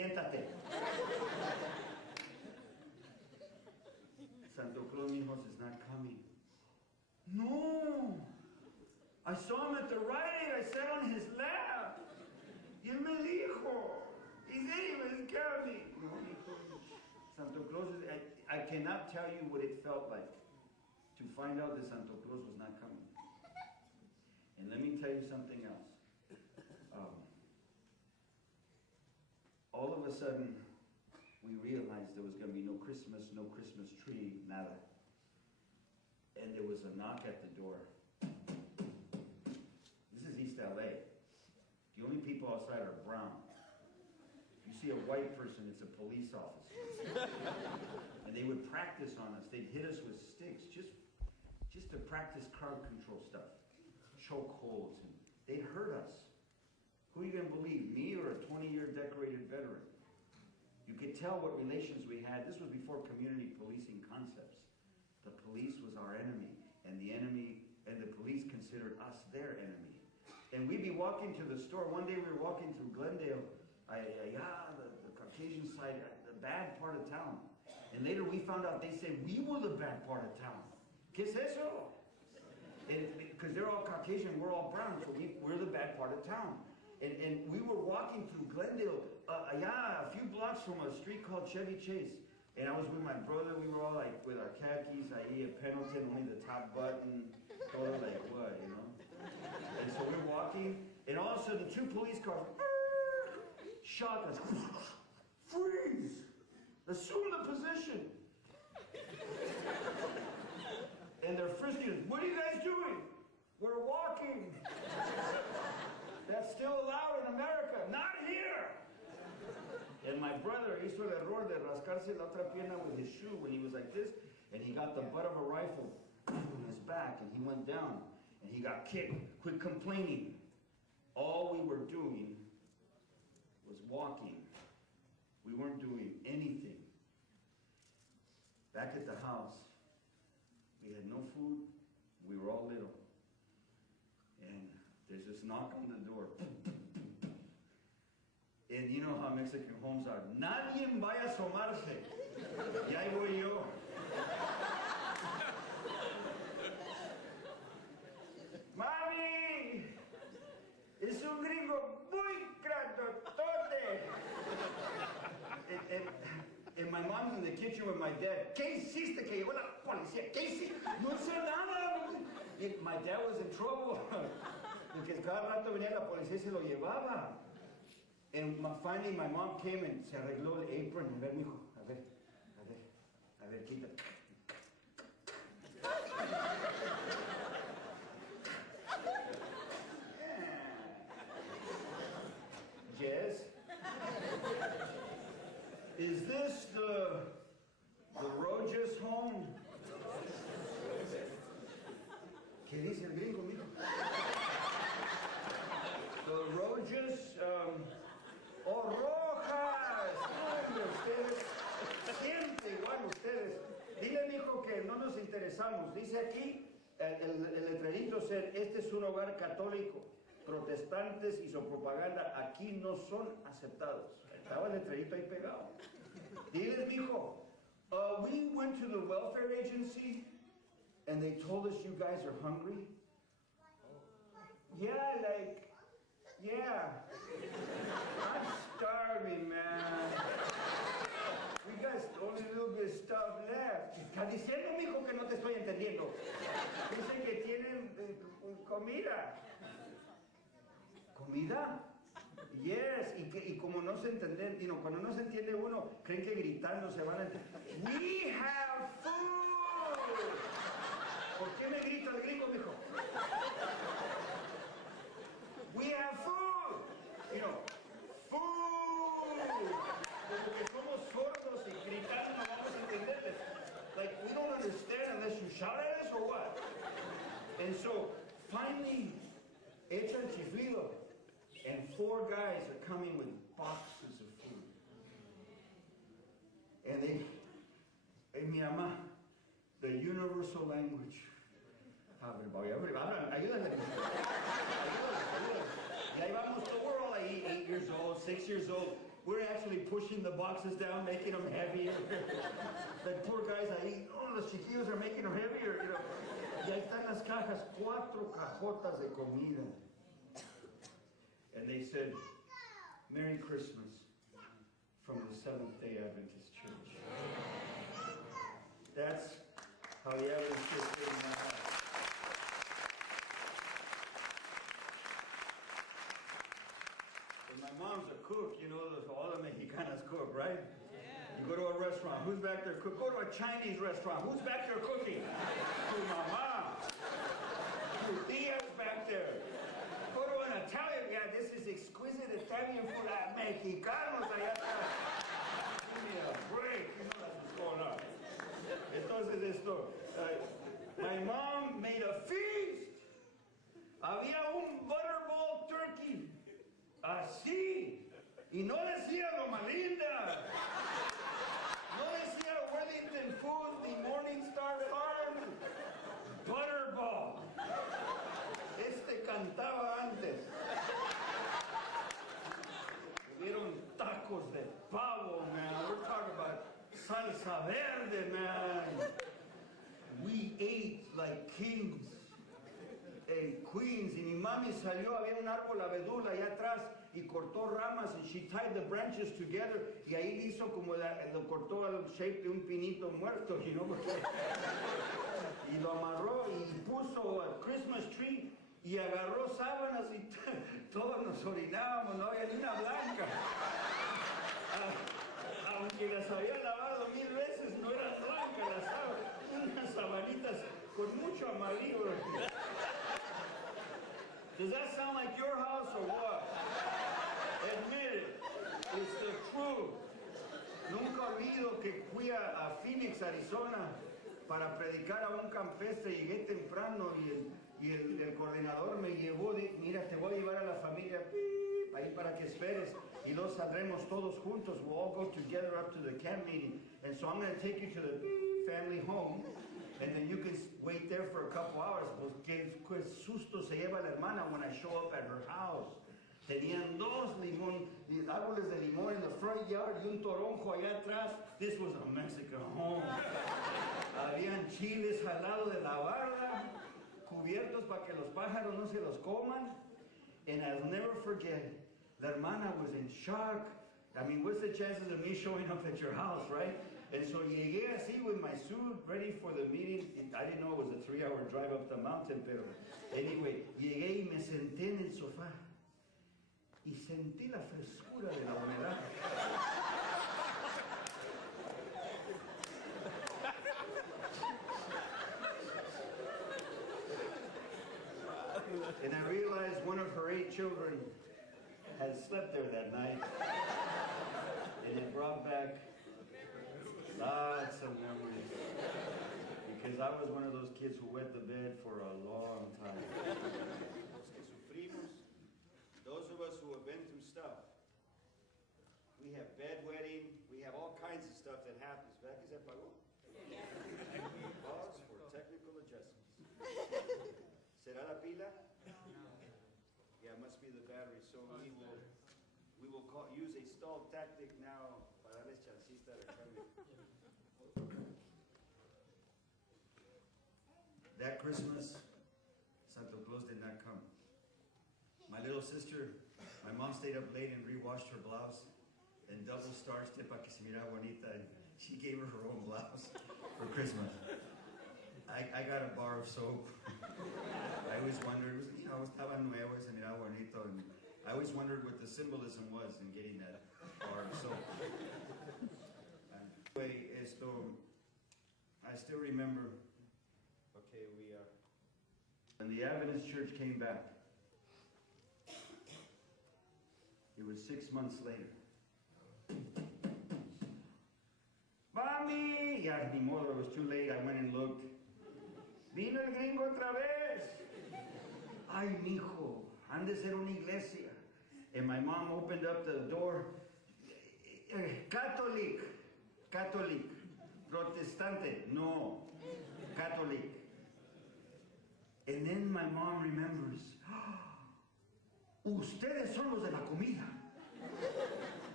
siéntate. Santo Claus mijos is not coming. No. I saw him at the Rite Aid. I sat on his lap. Y él me dijo. He said he was coming. No, mijo. Santo Claus, I cannot tell you what it felt like to find out that Santo Claus was not coming. And let me tell you something else. All of a sudden, we realized there was going to be no Christmas tree, nada. And there was a knock at the door. This is East LA. The only people outside are brown. If you see a white person, it's a police officer. And they would practice on us. They'd hit us with sticks just to practice crowd control stuff. Chokeholds. And they'd hurt us. Who are you going to believe, me or a 20-year decorated veteran? You could tell what relations we had. This was before community policing concepts. The police was our enemy, and the police considered us their enemy. And we'd be walking to the store. One day we were walking through Glendale, the Caucasian side, the bad part of town. And later we found out they said we were the bad part of town. ¿Qué es eso? Because they're all Caucasian, we're all brown, so we're the bad part of town. And we were walking through Glendale, a few blocks from a street called Chevy-Chase. And I was with my brother, we were all like with our khakis, a Pendleton, only the top button, todo like what, you know? And so we're walking, and all of a sudden 2 police cars shot us. Freeze! Assume the position. And they're frisking us. What are you guys doing? We're walking. That's still allowed in America. Not here. And my brother hizo el error de rascarse la otra pierna with his shoe when he was like this, and he got the butt of a rifle in his back, and he went down, and he got kicked. Quit complaining. All we were doing was walking. We weren't doing anything. Back at the house, we had no food. We were all little. And there's this knock on the door. And you know how Mexican homes are. Nadie vaya a asomarse. Y ahí voy yo. Mami, es un gringo muy grandotote. And my mom's in the kitchen with my dad. ¿Qué hiciste que llegó la policía? ¿Qué hiciste? No hice nada. My dad was in trouble. Porque cada rato venía la policía y se lo llevaba. And finally my mom came and se arregló el apron. A ver, mijo, a ver, quita. Yes? Is this the Rojas home? ¿Qué dice el gringo, mijo? The Rojas, o Rojas. Hombre, ustedes, siempre igual ustedes. Dile, mijo, que no nos interesamos. Dice aquí, el letrerito, este es un hogar católico. Protestantes y su propaganda aquí no son aceptados. Estaba el letrerito ahí pegado. Diles, mijo, we went to the welfare agency and they told us you guys are hungry. Yeah, I'm starving, man. We got only a little bit of stuff left. ¿Está diciendo, mijo, que no te estoy entendiendo? Dice que tienen comida. ¿Comida? Yes, y como no se entiende, cuando no se entiende uno, creen que gritando se van a entender. We have food. ¿Por qué me grita el gringo, mijo? We have food. Food. Porque somos sordos y gritando no vamos a entenderles. Like, we don't understand unless you shout at us or what? And so, finally, echan chiflido. And 4 guys are coming with boxes of food. And mi mamá, the universal language. Ayúdale. Y ahí vamos, we're all like 8 years old, 6 years old. we're actually pushing the boxes down, making them heavier. The poor guys ahí, oh, los chiquillos are making them heavier, you know. Y ahí están las cajas, 4 cajotas de comida. And they said, Merry Christmas from the Seventh-day Adventist Church. That's how the Adventist Church did in my house. And my mom's a cook, you know, all the Mexicanas cook, right? Yeah. You go to a restaurant, who's back there cooking? Go to a Chinese restaurant, who's back there cooking? Tu mama. Tu tia's back there. Go to an Italian, yeah, this is exquisite Italian food. Mexicanos allá atrás. Give me a break, you know that's what's going on. Entonces esto, my mom made a feast. Había un butterball turkey. Así. Y no decía Loma Linda. No decía Wellington Foods ni Morningstar Farms. Butterball. Este cantaba antes. Hubieron tacos de pavo, man. We're talking about salsa verde, man. We ate like kings and queens. Y mi mami salió, había un árbol abedul allá atrás y cortó ramas and she tied the branches together y ahí hizo como lo cortó al shape de un pinito muerto, you know, y lo amarró y puso a Christmas tree y agarró sábanas y todos nos orinábamos, no había ni una blanca. Aunque las había lavado 1000 veces, no eran blancas las sábanas, unas sabanitas con mucho amarillo. Does that sound like your house or what? Admit it. It's the truth. Nunca olvido que fui a Phoenix, Arizona, para predicar a un campestre. Llegué temprano y el coordinador me llevó, mira, te voy a llevar a la familia ahí para que esperes. Y luego saldremos todos juntos. We'll all go together up to the camp meeting. And so I'm going to take you to the family home. And then you can wait there for a couple hours. Pues qué susto se lleva la hermana when I show up at her house. Tenían 2 árboles de limón in the front yard y un toronjo allá atrás. This was a Mexican home. Habían chiles al lado de la barda, cubiertos para que los pájaros no se los coman. And I'll never forget, la hermana was in shock. I mean, what's the chances of me showing up at your house, right? And so llegué así with my suit, ready for the meeting. I didn't know it was a 3-hour drive up the mountain, pero anyway, llegué y me senté en el sofá. Y sentí la frescura de la humedad. And I realized one of her 8 children had slept there that night. And it brought back lots of memories. Because I was one of those kids who wet the bed for a long time. Los que sufrimos, those of us who have been through stuff, we have bedwetting, we have all kinds of stuff that happens. ¿Verdad que se apagó? Pause for technical adjustments. ¿Será la pila? Yeah, it must be the battery. So we will use a stall tactic now para darles chancita de cambio. That Christmas, Santa Claus did not come. My little sister, my mom stayed up late and re-washed her blouse and double starched it para que se mirara bonita. And she gave her own blouse for Christmas. I got a bar of soap. I always wondered, you know, estaba nuevo, se miraba bonito, and I always wondered what the symbolism was in getting that bar of soap. Anyway, I still remember. Okay, when the Adventist Church came back, it was 6 months later. Mommy! Yeah, ni modo, it was too late. I went and looked. Vino el gringo otra vez. Ay, mijo, han de ser una iglesia. And my mom opened up the door. Catholic. Protestante. No. Catholic. And then my mom remembers. Ustedes son los de la comida.